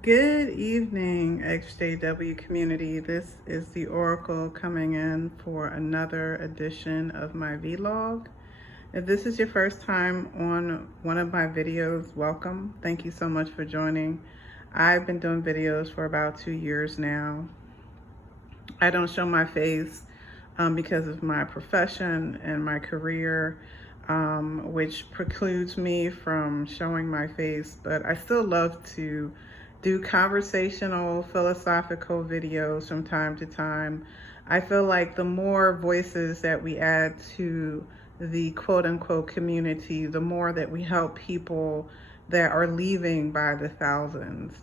Good evening, EXJW community. This is the Oracle coming in for another edition of my vlog. If this is your first time on one of my videos, welcome. Thank you so much for joining. I've been doing videos for about 2 years now. I don't show my face because of my profession and my career, which precludes me from showing my face, but I still love to do conversational, philosophical videos from time to time. I feel like the more voices that we add to the quote-unquote community, the more that we help people that are leaving by the thousands.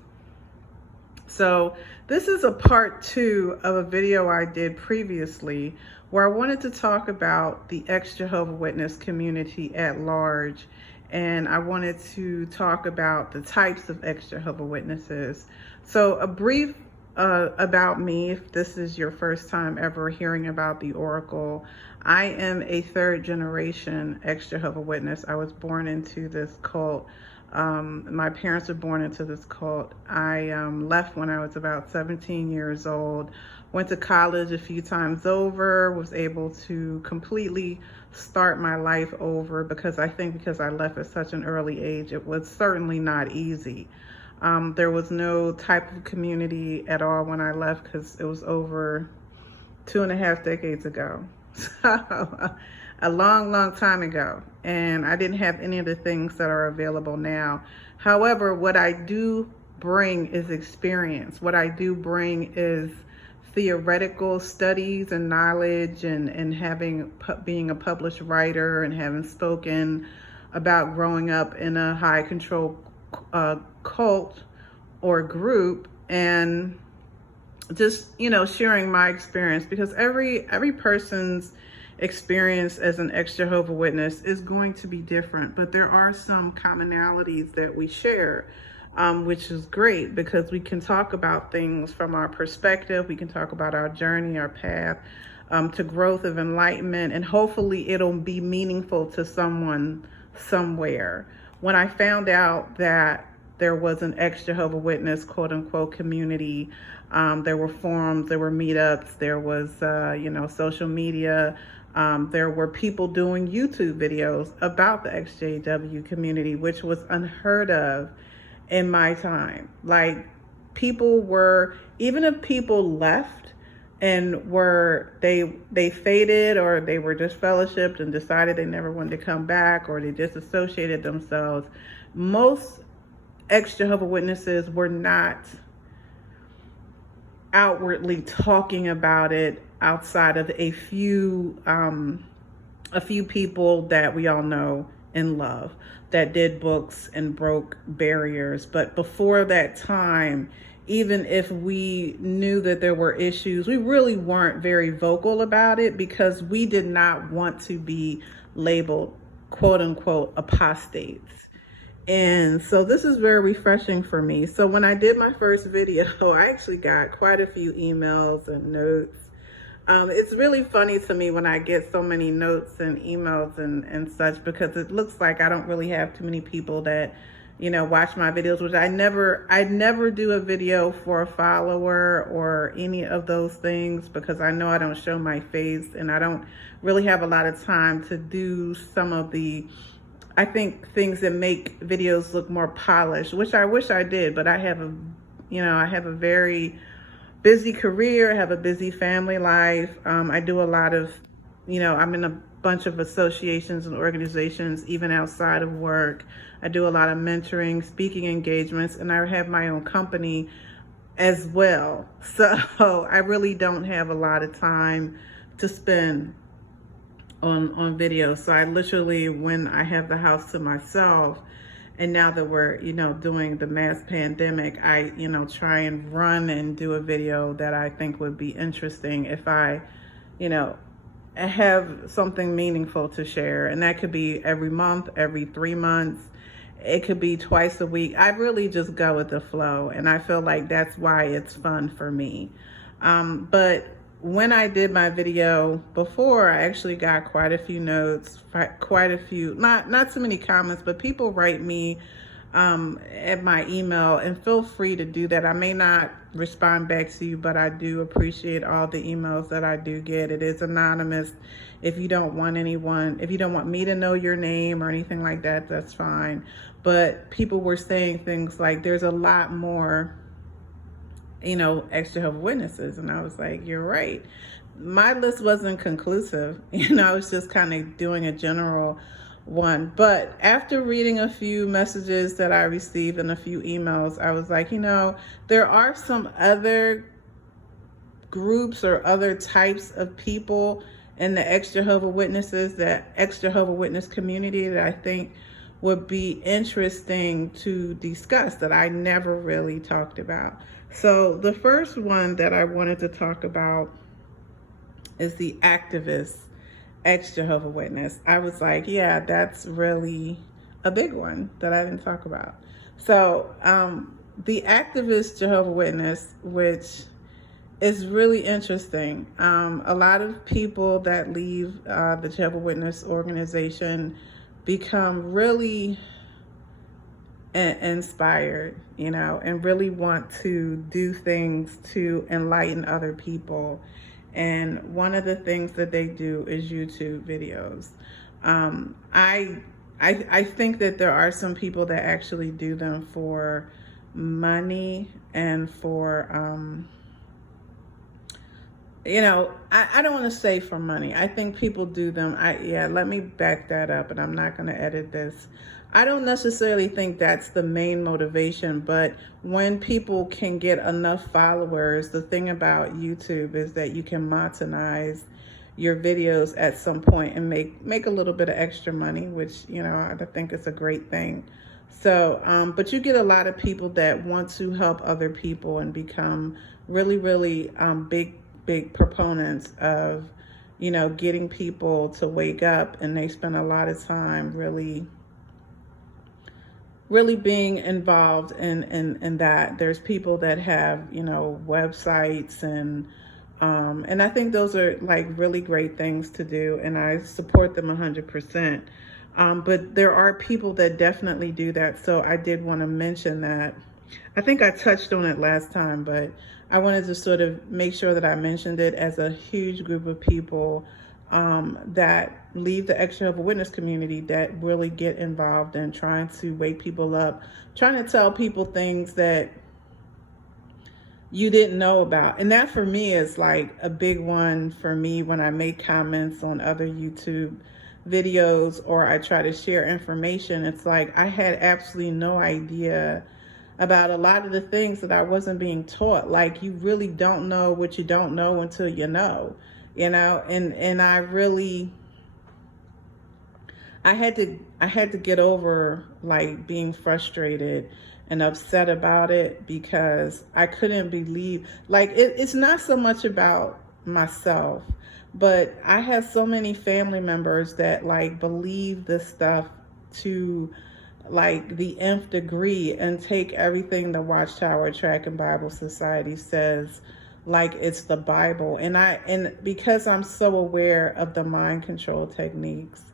So this is a part 2 of a video I did previously where I wanted to talk about the ex-Jehovah's Witness community at large, and I wanted to talk about the types of ex-Jehovah's Witnesses. So a brief about me, if this is your first time ever hearing about the Oracle. I am a 3rd generation ex-Jehovah's Witness. I was born into this cult. My parents were born into this cult. I left when I was about 17 years old, went to college a few times over, was able to completely start my life over because I left at such an early age. It was certainly not easy. There was no type of community at all when I left because it was over 2.5 decades ago. So a long time ago, and I didn't have any of the things that are available now. However, what I do bring is experience. What I do bring is theoretical studies and knowledge, and being a published writer and having spoken about growing up in a high control cult or group, and just, sharing my experience, because every person's experience as an ex-Jehovah's Witness is going to be different, but there are some commonalities that we share, which is great because we can talk about things from our perspective. We can talk about our journey, our path to growth of enlightenment, and hopefully it'll be meaningful to someone somewhere. When I found out that there was an ex-Jehovah's Witness quote-unquote community, there were forums, there were meetups, there was social media. There were people doing YouTube videos about the EXJW community, which was unheard of in my time. Like, people were, even if people left and they faded, or they were disfellowshipped and decided they never wanted to come back, or they disassociated themselves, most ex-Jehovah's Witnesses were not outwardly talking about it outside of a few people that we all know and love that did books and broke barriers. But before that time, even if we knew that there were issues, we really weren't very vocal about it because we did not want to be labeled quote unquote apostates. And so this is very refreshing for me. So when I did my first video, I actually got quite a few emails and notes. It's really funny to me when I get so many notes and emails and such, because it looks like I don't really have too many people that, watch my videos, which I never do a video for a follower or any of those things, because I know I don't show my face and I don't really have a lot of time to do some of the, I think, things that make videos look more polished, which I wish I did, but I have a very busy career, I have a busy family life. I do a lot of, I'm in a bunch of associations and organizations, even outside of work. I do a lot of mentoring, speaking engagements, and I have my own company as well. So I really don't have a lot of time to spend on video. So I literally, when I have the house to myself, and now that we're, doing the mass pandemic, I, try and run and do a video that I think would be interesting if I, have something meaningful to share. And that could be every month, every 3 months. It could be twice a week. I really just go with the flow. And I feel like that's why it's fun for me. But when I did my video before, I actually got quite a few notes, quite a few, not so many comments, but people write me at my email, and feel free to do that. I may not respond back to you, but I do appreciate all the emails that I do get. It is anonymous. If you don't want me to know your name or anything like that, that's fine. But people were saying things like, there's a lot more, ex-Jehovah's Witnesses. And I was like, you're right. My list wasn't conclusive. I was just kind of doing a general one. But after reading a few messages that I received and a few emails, I was like, there are some other groups or other types of people in the ex-Jehovah's Witnesses, the ex-Jehovah's Witness community, that I think would be interesting to discuss that I never really talked about. So the first one that I wanted to talk about is the activist ex-Jehovah's Witness. I was like, yeah, that's really a big one that I didn't talk about. So the activist Jehovah's Witness, which is really interesting. A lot of people that leave the Jehovah's Witness organization become really inspired, and really want to do things to enlighten other people. And one of the things that they do is YouTube videos. I think that there are some people that actually do them for money and for, I don't want to say for money. I think people do them. Let me back that up, and I'm not going to edit this. I don't necessarily think that's the main motivation, but when people can get enough followers, the thing about YouTube is that you can monetize your videos at some point and make a little bit of extra money, which, I think is a great thing. So, but you get a lot of people that want to help other people and become really, really big proponents of, getting people to wake up, and they spend a lot of time really being involved in that. There's people that have, websites and I think those are like really great things to do, and I support them 100%. But there are people that definitely do that. So I did want to mention that. I think I touched on it last time, but I wanted to sort of make sure that I mentioned it as a huge group of people that leave the ex-Jehovah's Witness community that really get involved in trying to wake people up, trying to tell people things that you didn't know about. And that for me is like a big one for me when I make comments on other YouTube videos or I try to share information. It's like I had absolutely no idea about a lot of the things that I wasn't being taught. Like, you really don't know what you don't know until you know, and I had to get over like being frustrated and upset about it, because I couldn't believe, like, it's not so much about myself, but I have so many family members that like believe this stuff to like the nth degree and take everything the Watchtower Tract and Bible Society says like it's the Bible. And because I'm so aware of the mind control techniques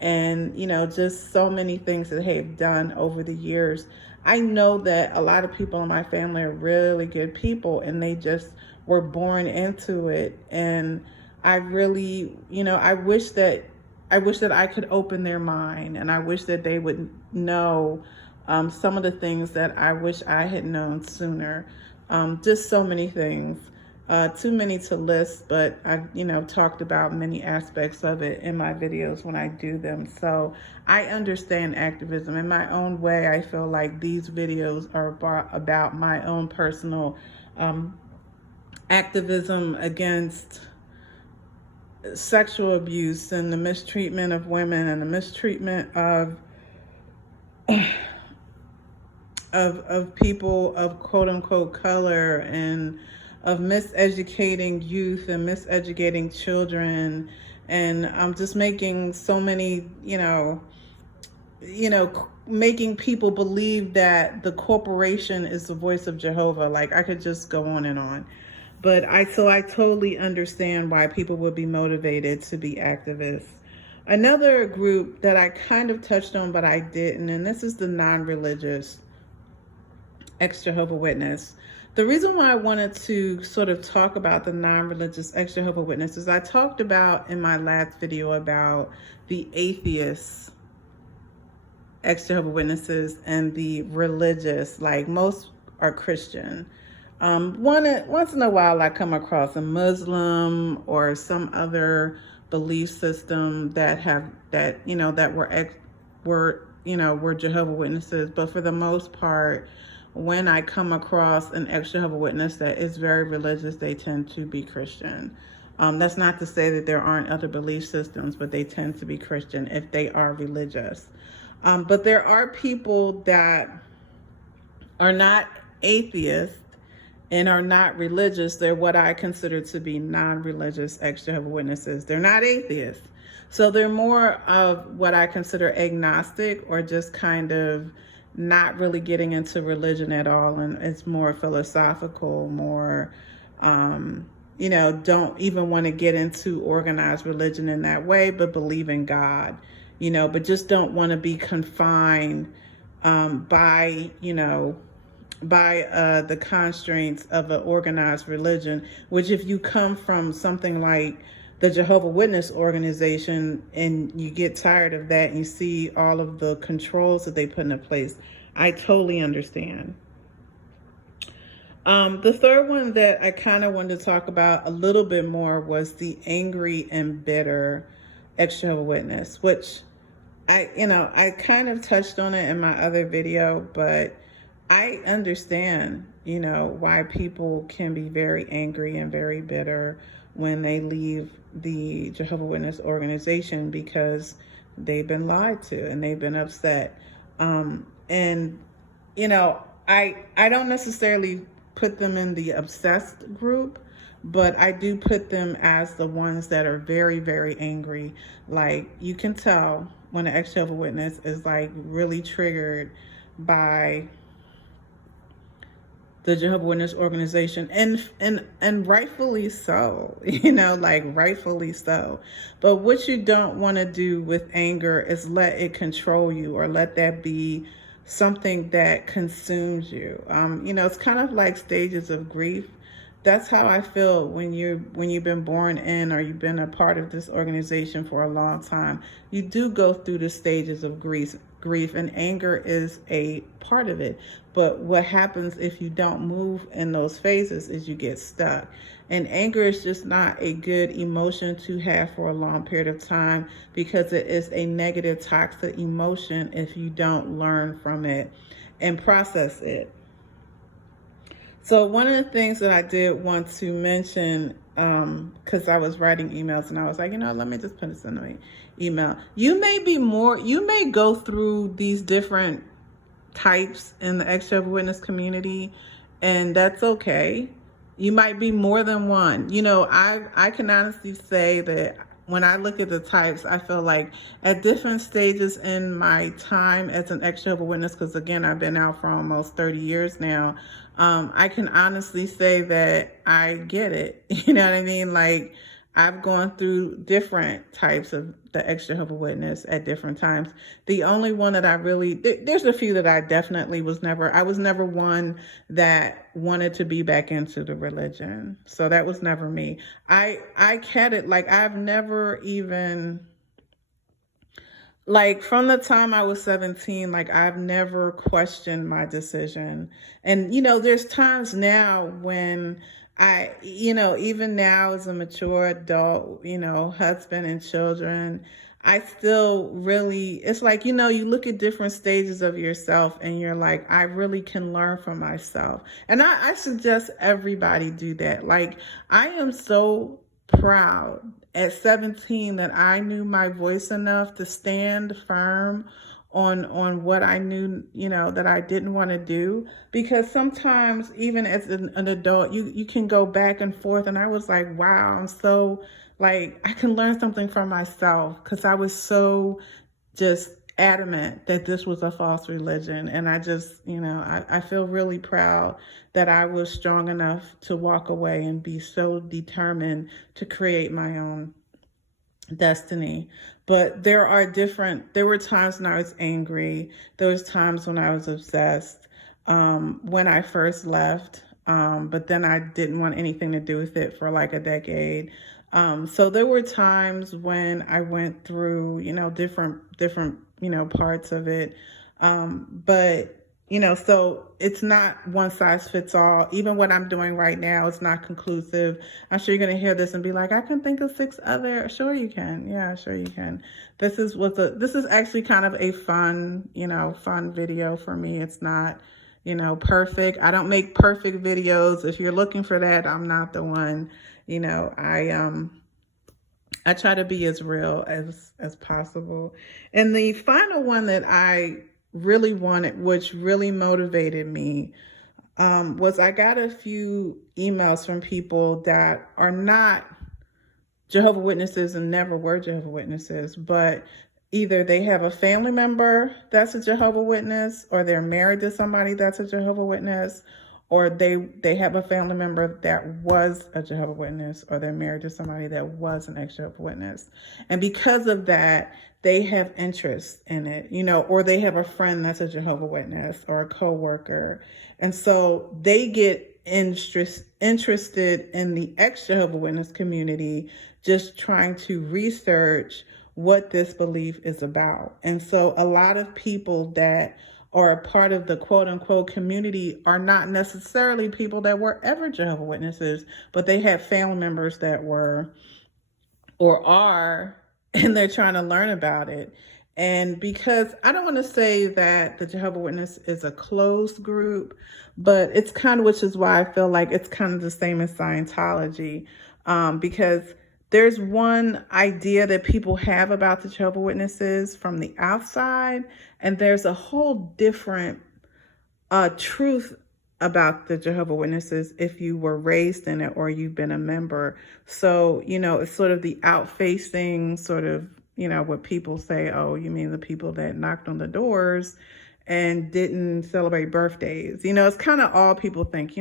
and, just so many things that they've done over the years, I know that a lot of people in my family are really good people, and they just were born into it. And I really, I wish that I could open their mind, and I wish that they would know some of the things that I wish I had known sooner. Just so many things, too many to list, but I've, talked about many aspects of it in my videos when I do them. So I understand activism in my own way. I feel like these videos are about my own personal activism against sexual abuse and the mistreatment of women and the mistreatment of people of quote unquote color, and of miseducating youth and miseducating children. And I'm just making so many, making people believe that the corporation is the voice of Jehovah. Like, I could just go on and on. But I totally understand why people would be motivated to be activists. Another group that I kind of touched on, but I didn't, and this is the non-religious ex-Jehovah's Witness. The reason why I wanted to sort of talk about the non-religious ex-Jehovah's Witnesses, I talked about in my last video about the atheists ex-Jehovah's Witnesses and the religious, like most are Christian. Once in a while I come across a Muslim or some other belief system that were Jehovah's Witnesses, but for the most part, when I come across an ex-Jehovah's Witness that is very religious, they tend to be Christian. That's not to say that there aren't other belief systems, but they tend to be Christian if they are religious. But there are people that are not atheists and are not religious. They're what I consider to be non-religious ex-Jehovah's Witnesses. They're not atheists. So they're more of what I consider agnostic, or just kind of not really getting into religion at all. And it's more philosophical, more, don't even want to get into organized religion in that way, but believe in God, but just don't want to be confined by the constraints of an organized religion, which if you come from something like the Jehovah's Witness organization and you get tired of that and you see all of the controls that they put into place, I totally understand. The third one that I kind of wanted to talk about a little bit more was the angry and bitter ex-Jehovah's Witness, which I kind of touched on it in my other video, but I understand, why people can be very angry and very bitter when they leave the Jehovah's Witness organization, because they've been lied to and they've been upset. I don't necessarily put them in the obsessed group, but I do put them as the ones that are very, very angry. Like, you can tell when an ex-Jehovah's Witness is like really triggered by the Jehovah's Witness organization, and rightfully so, rightfully so. But what you don't want to do with anger is let it control you, or let that be something that consumes you. It's kind of like stages of grief. That's how I feel when you've been born in, or you've been a part of this organization for a long time. You do go through the stages of grief, and anger is a part of it. But what happens if you don't move in those phases is you get stuck. And anger is just not a good emotion to have for a long period of time, because it is a negative, toxic emotion if you don't learn from it and process it. So one of the things that I did want to mention, because I was writing emails and I was like, let me just put this in my email. You may go through these different types in the ex-Jehovah's Witness community, and that's okay. You might be more than one. I can honestly say that when I look at the types, I feel like at different stages in my time as an ex-Jehovah's Witness, because again, I've been out for almost 30 years now, I can honestly say that I get it. You know what I mean? Like, I've gone through different types of the ex-Jehovah's Witness at different times. The only one that there's a few that I definitely was never one that wanted to be back into the religion. So that was never me. I had it, like, I've never even, like, from the time I was 17, like, I've never questioned my decision. And, there's times now when even now as a mature adult, husband and children, I still really, it's like, you look at different stages of yourself and you're like, I really can learn from myself. And I suggest everybody do that. Like, I am so proud at 17 that I knew my voice enough to stand firm on what I knew, that I didn't want to do. Because sometimes, even as an adult, you can go back and forth. And I was like, wow, I'm so, like, I can learn something from myself, because I was so just adamant that this was a false religion. And I just, I feel really proud that I was strong enough to walk away and be so determined to create my own destiny. But there were times when I was angry. There was times when I was obsessed, when I first left. But then I didn't want anything to do with it for like a decade. So there were times when I went through, different, parts of it. But so it's not one size fits all. Even what I'm doing right now is not conclusive. I'm sure you're going to hear this and be like, I can think of 6 other. Sure you can. Yeah, sure you can. This is actually kind of a fun video for me. It's not, perfect. I don't make perfect videos. If you're looking for that, I'm not the one. I try to be as real as possible. And the final one that I really wanted, which really motivated me, was I got a few emails from people that are not Jehovah's Witnesses and never were Jehovah's Witnesses, but either they have a family member that's a Jehovah's Witness, or they're married to somebody that's a Jehovah's Witness, or they have a family member that was a Jehovah's Witness, or they're married to somebody that was an ex-Jehovah's Witness. And because of that, they have interest in it, or they have a friend that's a Jehovah's Witness or a coworker. And so they get interested in the ex-Jehovah's Witness community, just trying to research what this belief is about. And so a lot of people that are a part of the quote unquote community are not necessarily people that were ever Jehovah's Witnesses, but they have family members that were or are, and they're trying to learn about it. And because I don't want to say that the Jehovah's Witness is a closed group, but it's kind of, which is why I feel like it's kind of the same as Scientology, because there's one idea that people have about the Jehovah's Witnesses from the outside, and there's a whole different truth about the Jehovah's Witnesses if you were raised in it or you've been a member. So, it's sort of the out-facing sort of, what people say, oh, you mean the people that knocked on the doors and didn't celebrate birthdays. It's kind of all people think,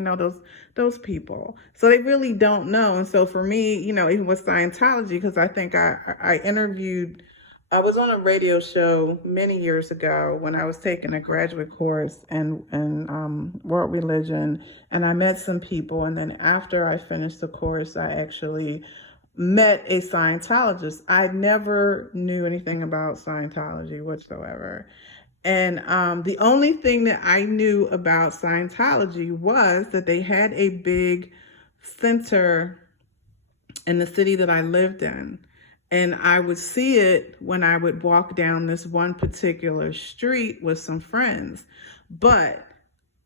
those people. So they really don't know. And so for me, even with Scientology, because I think I was on a radio show many years ago when I was taking a graduate course in world religion, and I met some people. And then after I finished the course, I actually met a Scientologist. I never knew anything about Scientology whatsoever. And the only thing that I knew about Scientology was that they had a big center in the city that I lived in. And I would see it when I would walk down this one particular street with some friends. But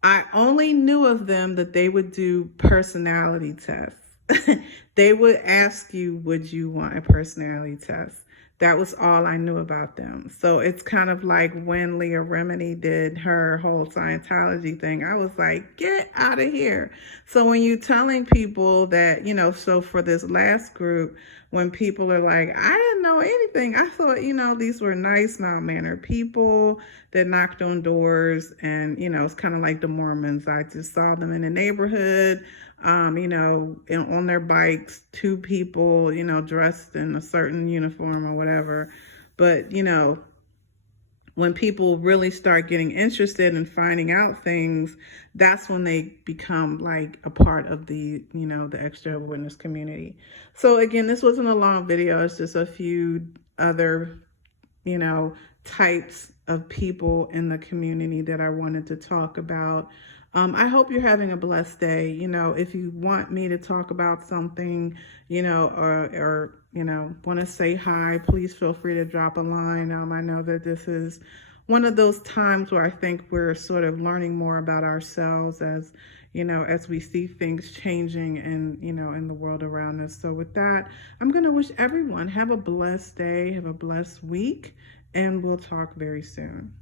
I only knew of them that they would do personality tests. They would ask you, would you want a personality test? That was all I knew about them. So it's kind of like when Leah Remini did her whole Scientology thing, I was like, get out of here. So when you're telling people that, so for this last group, when people are like, I didn't know anything. I thought, these were nice, mild-mannered people that knocked on doors. And, it's kind of like the Mormons. I just saw them in the neighborhood, on their bikes, 2 people, dressed in a certain uniform or whatever. But, when people really start getting interested in finding out things, that's when they become like a part of the, the EXJW Witness community. So again, this wasn't a long video. It's just a few other, types of people in the community that I wanted to talk about. I hope you're having a blessed day. If you want me to talk about something, or want to say hi, please feel free to drop a line. I know that this is one of those times where I think we're sort of learning more about ourselves as we see things changing in the world around us. So with that, I'm going to wish everyone have a blessed day, have a blessed week, and we'll talk very soon.